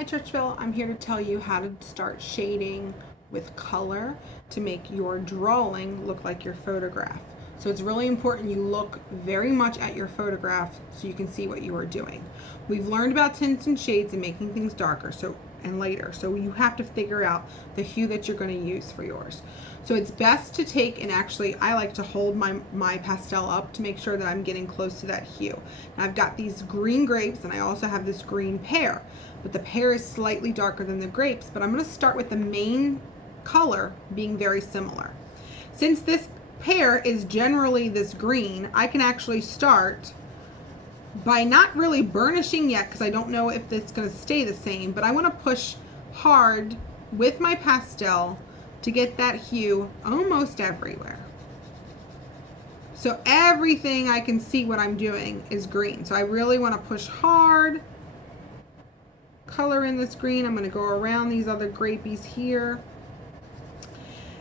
Hi Churchville, I'm here to tell you how to start shading with color to make your drawing look like your photograph. So it's really important you look very much at your photograph so you can see what you are doing. We've learned about tints and shades and making things darker and lighter, so you have to figure out the hue that you're going to use for yours. So it's best to take, and actually I like to hold my pastel up to make sure that I'm getting close to that hue. Now I've got these green grapes and I also have this green pear, but the pear is slightly darker than the grapes, but I'm going to start with the main color being very similar. Since this pear is generally this green, I can actually start by not really burnishing yet because I don't know if it's going to stay the same, but I want to push hard with my pastel to get that hue almost everywhere. So everything I can see what I'm doing is green. So I really want to push hard, color in this green. I'm going to go around these other grapeys here.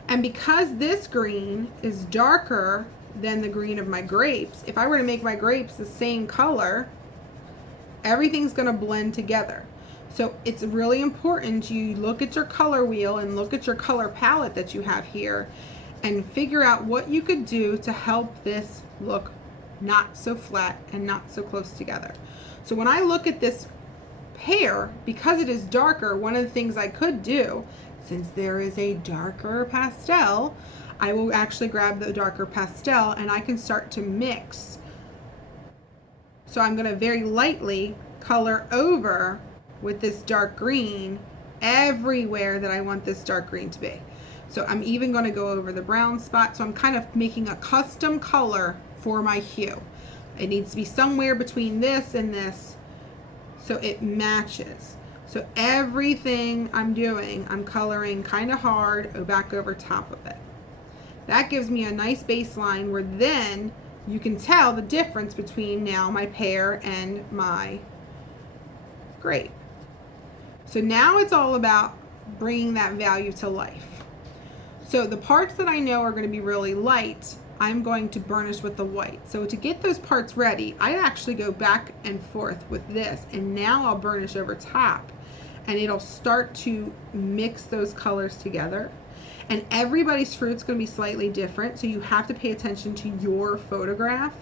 And because this green is darker than the green of my grapes, if I were to make my grapes the same color, everything's going to blend together. So it's really important you look at your color wheel and look at your color palette that you have here and figure out what you could do to help this look not so flat and not so close together. So when I look at this pear, because it is darker, one of the things I could do, since there is a darker pastel, I will actually grab the darker pastel and I can start to mix. So I'm going to very lightly color over with this dark green everywhere that I want this dark green to be. So I'm even going to go over the brown spot. So I'm kind of making a custom color for my hue. It needs to be somewhere between this and this so it matches. So everything I'm doing, I'm coloring kind of hard back over top of it. That gives me a nice baseline where then you can tell the difference between now my pear and my grape. So now it's all about bringing that value to life. So the parts that I know are going to be really light, I'm going to burnish with the white. So to get those parts ready, I actually go back and forth with this, and now I'll burnish over top, and it'll start to mix those colors together. And everybody's fruit's going to be slightly different, so you have to pay attention to your photograph.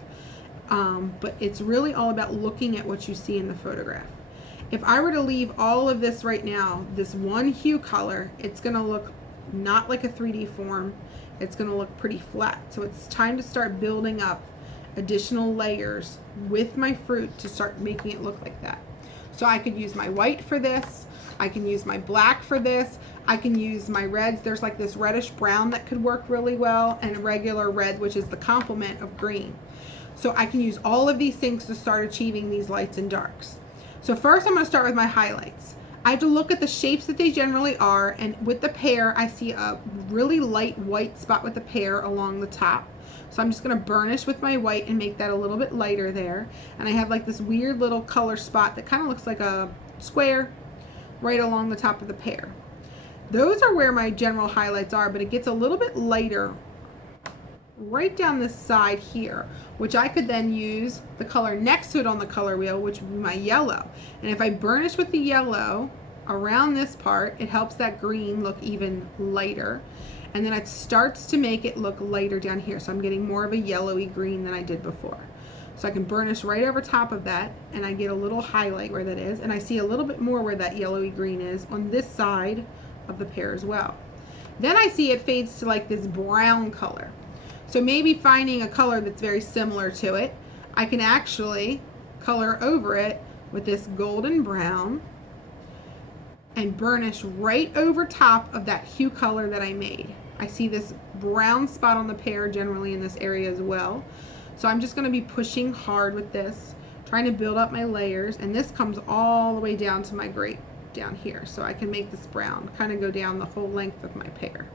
But it's really all about looking at what you see in the photograph. If I were to leave all of this right now, this one hue color, it's going to look not like a 3D form. It's going to look pretty flat. So it's time to start building up additional layers with my fruit to start making it look like that. So I could use my white for this. I can use my black for this. I can use my reds. There's like this reddish brown that could work really well, and a regular red, which is the complement of green. So I can use all of these things to start achieving these lights and darks. So first I'm going to start with my highlights. I have to look at the shapes that they generally are, and with the pear I see a really light white spot with the pear along the top. So I'm just going to burnish with my white and make that a little bit lighter there. And I have like this weird little color spot that kind of looks like a square right along the top of the pear. Those are where my general highlights are, but it gets a little bit lighter right down this side here, which I could then use the color next to it on the color wheel, which would be my yellow. And if I burnish with the yellow around this part, it helps that green look even lighter. And then it starts to make it look lighter down here. So I'm getting more of a yellowy green than I did before. So I can burnish right over top of that, and I get a little highlight where that is. And I see a little bit more where that yellowy green is on this side of the pear as well. Then I see it fades to like this brown color. So maybe finding a color that's very similar to it, I can actually color over it with this golden brown and burnish right over top of that hue color that I made. I see this brown spot on the pear generally in this area as well. So I'm just going to be pushing hard with this, trying to build up my layers, and this comes all the way down to my grape down here. So I can make this brown kind of go down the whole length of my pear.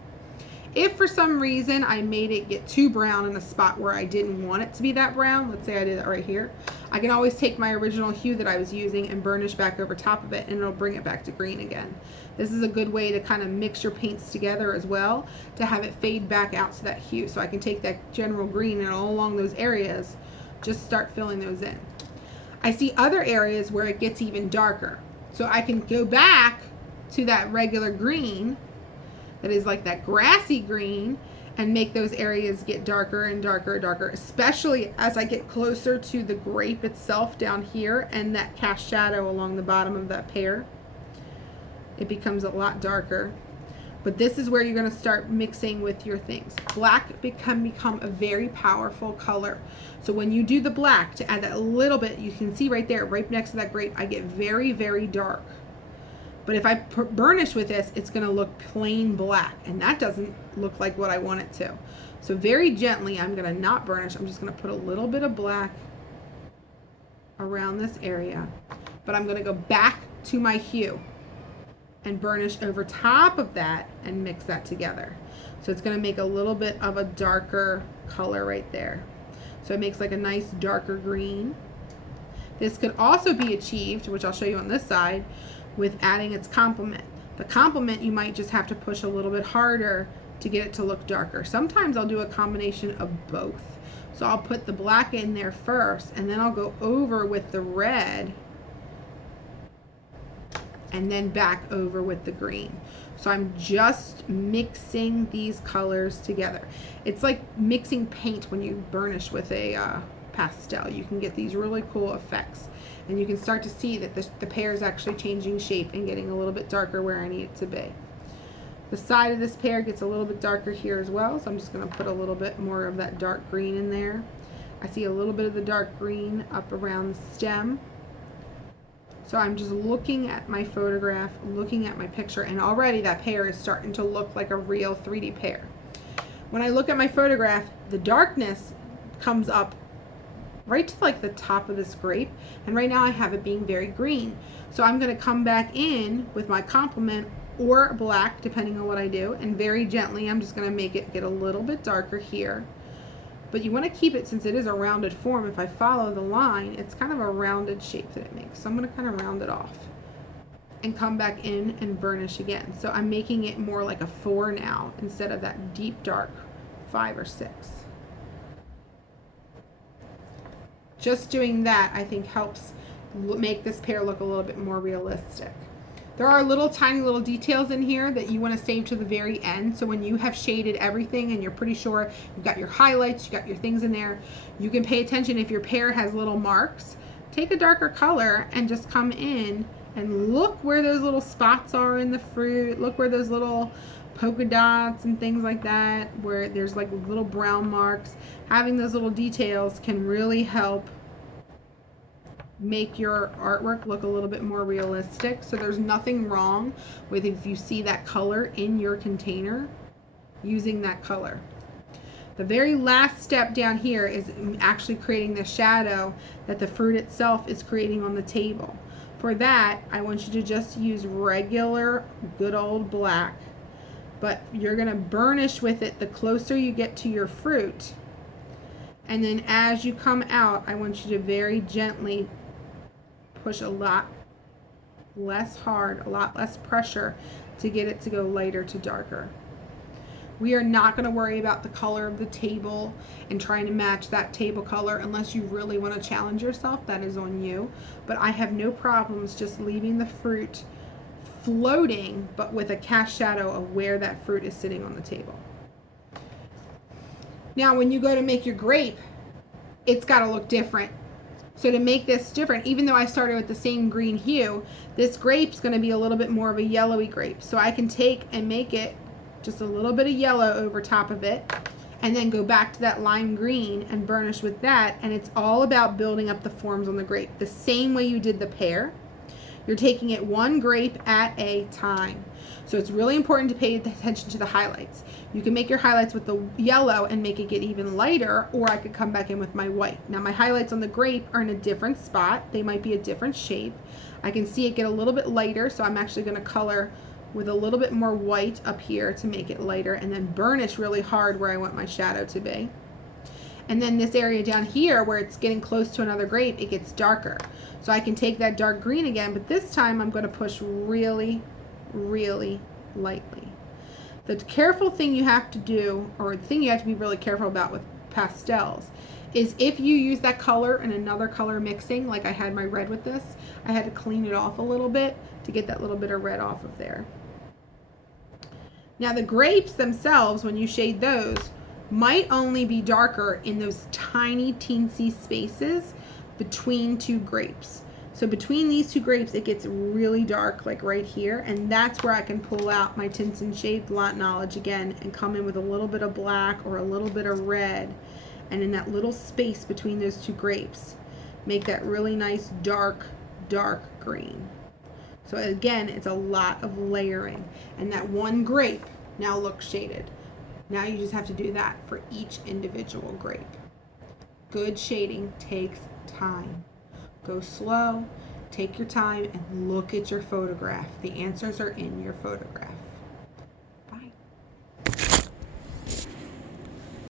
If for some reason I made it get too brown in a spot where I didn't want it to be that brown, let's say I did it right here, I can always take my original hue that I was using and burnish back over top of it, and it'll bring it back to green again. This is a good way to kind of mix your paints together as well, to have it fade back out to that hue. So I can take that general green and all along those areas, just start filling those in. I see other areas where it gets even darker. So I can go back to that regular green that is like that grassy green and make those areas get darker and darker and darker, especially as I get closer to the grape itself down here and that cast shadow along the bottom of that pear. It becomes a lot darker. But this is where you're going to start mixing with your things. Black can become a very powerful color. So when you do the black, to add that little bit, you can see right there, right next to that grape, I get very, very dark. But if I burnish with this, it's going to look plain black, and that doesn't look like what I want it to. So very gently, I'm going to not burnish. I'm just going to put a little bit of black around this area, but I'm going to go back to my hue and burnish over top of that and mix that together. So it's going to make a little bit of a darker color right there. So it makes like a nice darker green. This could also be achieved, which I'll show you on this side, with adding its complement. The complement, you might just have to push a little bit harder to get it to look darker. Sometimes I'll do a combination of both. So I'll put the black in there first, and then I'll go over with the red, and then back over with the green. So I'm just mixing these colors together. It's like mixing paint when you burnish with a pastel. You can get these really cool effects. And you can start to see that the pear is actually changing shape and getting a little bit darker where I need it to be. The side of this pear gets a little bit darker here as well, so I'm just going to put a little bit more of that dark green in there. I see a little bit of the dark green up around the stem. So I'm just looking at my photograph, looking at my picture, and already that pear is starting to look like a real 3D pear. When I look at my photograph, the darkness comes up right to like the top of this grape, and right now I have it being very green. So I'm going to come back in with my complement or black depending on what I do, and very gently I'm just going to make it get a little bit darker here. But you want to keep it, since it is a rounded form, if I follow the line, it's kind of a rounded shape that it makes. So I'm going to kind of round it off and come back in and burnish again. So I'm making it more like a 4 now instead of that deep dark 5 or 6. Just doing that, I think, helps make this pear look a little bit more realistic. There are tiny little details in here that you want to save to the very end. So when you have shaded everything and you're pretty sure you've got your highlights, you've got your things in there, you can pay attention if your pear has little marks. Take a darker color and just come in and look where those little spots are in the fruit. Look where those little polka dots and things like that, where there's like little brown marks. Having those little details can really help make your artwork look a little bit more realistic. So there's nothing wrong with, if you see that color in your container, using that color. The very last step down here is actually creating the shadow that the fruit itself is creating on the table. For that, I want you to just use regular good old black, but you're going to burnish with it the closer you get to your fruit. And then as you come out, I want you to very gently push a lot less hard, a lot less pressure to get it to go lighter to darker. We are not going to worry about the color of the table and trying to match that table color unless you really want to challenge yourself. That is on you. But I have no problems just leaving the fruit floating, but with a cast shadow of where that fruit is sitting on the table. Now when you go to make your grape, it's got to look different. So to make this different, even though I started with the same green hue, this grape's going to be a little bit more of a yellowy grape. So I can take and make it just a little bit of yellow over top of it, and then go back to that lime green and burnish with that. And it's all about building up the forms on the grape the same way you did the pear. You're taking it one grape at a time. So it's really important to pay attention to the highlights. You can make your highlights with the yellow and make it get even lighter, or I could come back in with my white. Now my highlights on the grape are in a different spot. They might be a different shape. I can see it get a little bit lighter, so I'm actually going to color with a little bit more white up here to make it lighter, and then burnish really hard where I want my shadow to be. And then this area down here where it's getting close to another grape, it gets darker. So I can take that dark green again, but this time I'm going to push really, really lightly. The careful thing you have to do, or the thing you have to be really careful about with pastels, is if you use that color and another color mixing, like I had my red with this, I had to clean it off a little bit to get that little bit of red off of there. Now the grapes themselves, when you shade those, might only be darker in those tiny teensy spaces between two grapes. So between these two grapes, it gets really dark, like right here, and that's where I can pull out my Tints and Shades Lot knowledge again and come in with a little bit of black or a little bit of red, and in that little space between those two grapes, make that really nice dark green. So again, it's a lot of layering, and that one grape now looks shaded. Now you just have to do that for each individual grape. Good shading takes time. Go slow, take your time, and look at your photograph. The answers are in your photograph.